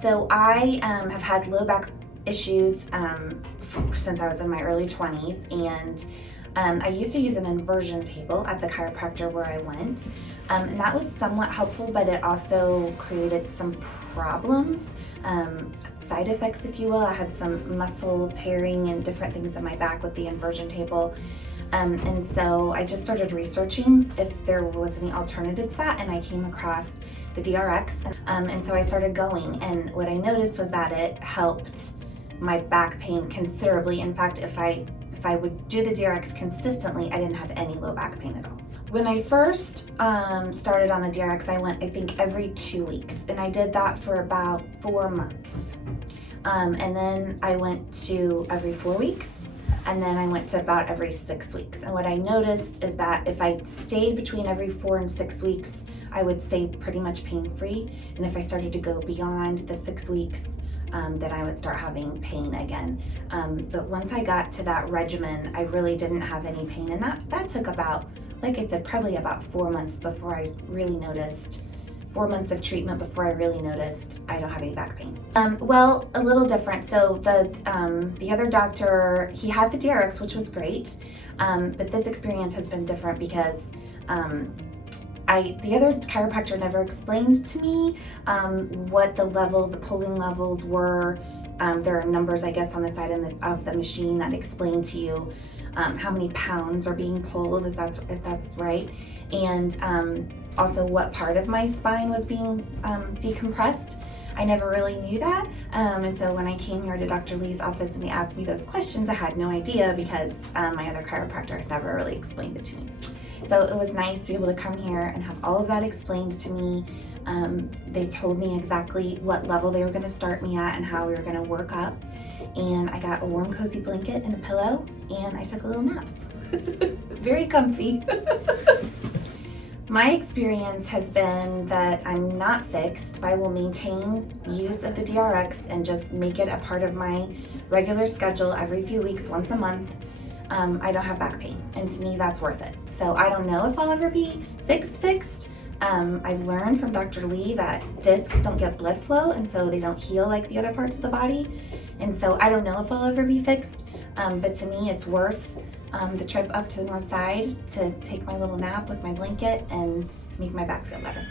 so I have had low back issues since I was in my early 20s, and I used to use an inversion table at the chiropractor where I went, and that was somewhat helpful, but it also created some problems, side effects, if you will. I had some muscle tearing and different things in my back with the inversion table. And so I just started researching if there was any alternative to that, and I came across the DRX, and so I started going, and what I noticed was that it helped my back pain considerably. In fact, if I would do the DRX consistently, I didn't have any low back pain at all. When I first started on the DRX, I went, I think, every 2 weeks, and I did that for about 4 months. And then I went to every 4 weeks, and then I went to about every 6 weeks. And what I noticed is that if I stayed between every 4 and 6 weeks, I would stay pretty much pain-free. And if I started to go beyond the 6 weeks, then I would start having pain again. But once I got to that regimen, I really didn't have any pain. And that took about, like I said, probably about 4 months before I really noticed, 4 months of treatment before I really noticed I don't have any back pain. Well, a little different. So the other doctor, he had the DRX, which was great, but this experience has been different because the other chiropractor never explained to me what the pulling levels were. There are numbers, I guess, on the side of the machine that explain to you how many pounds are being pulled, if that's right, and also what part of my spine was being decompressed. I never really knew that, and so when I came here to Dr. Lee's office and they asked me those questions, I had no idea because my other chiropractor had never really explained it to me. So it was nice to be able to come here and have all of that explained to me. They told me exactly what level they were going to start me at and how we were going to work up. And I got a warm, cozy blanket and a pillow, and I took a little nap. Very comfy. My experience has been that I'm not fixed, but I will maintain use of the DRX and just make it a part of my regular schedule every few weeks, once a month. I don't have back pain, and to me that's worth it. So I don't know if I'll ever be fixed. I've learned from Dr. Lee that discs don't get blood flow, and so they don't heal like the other parts of the body. And so I don't know if I'll ever be fixed, but to me it's worth the trip up to the north side to take my little nap with my blanket and make my back feel better.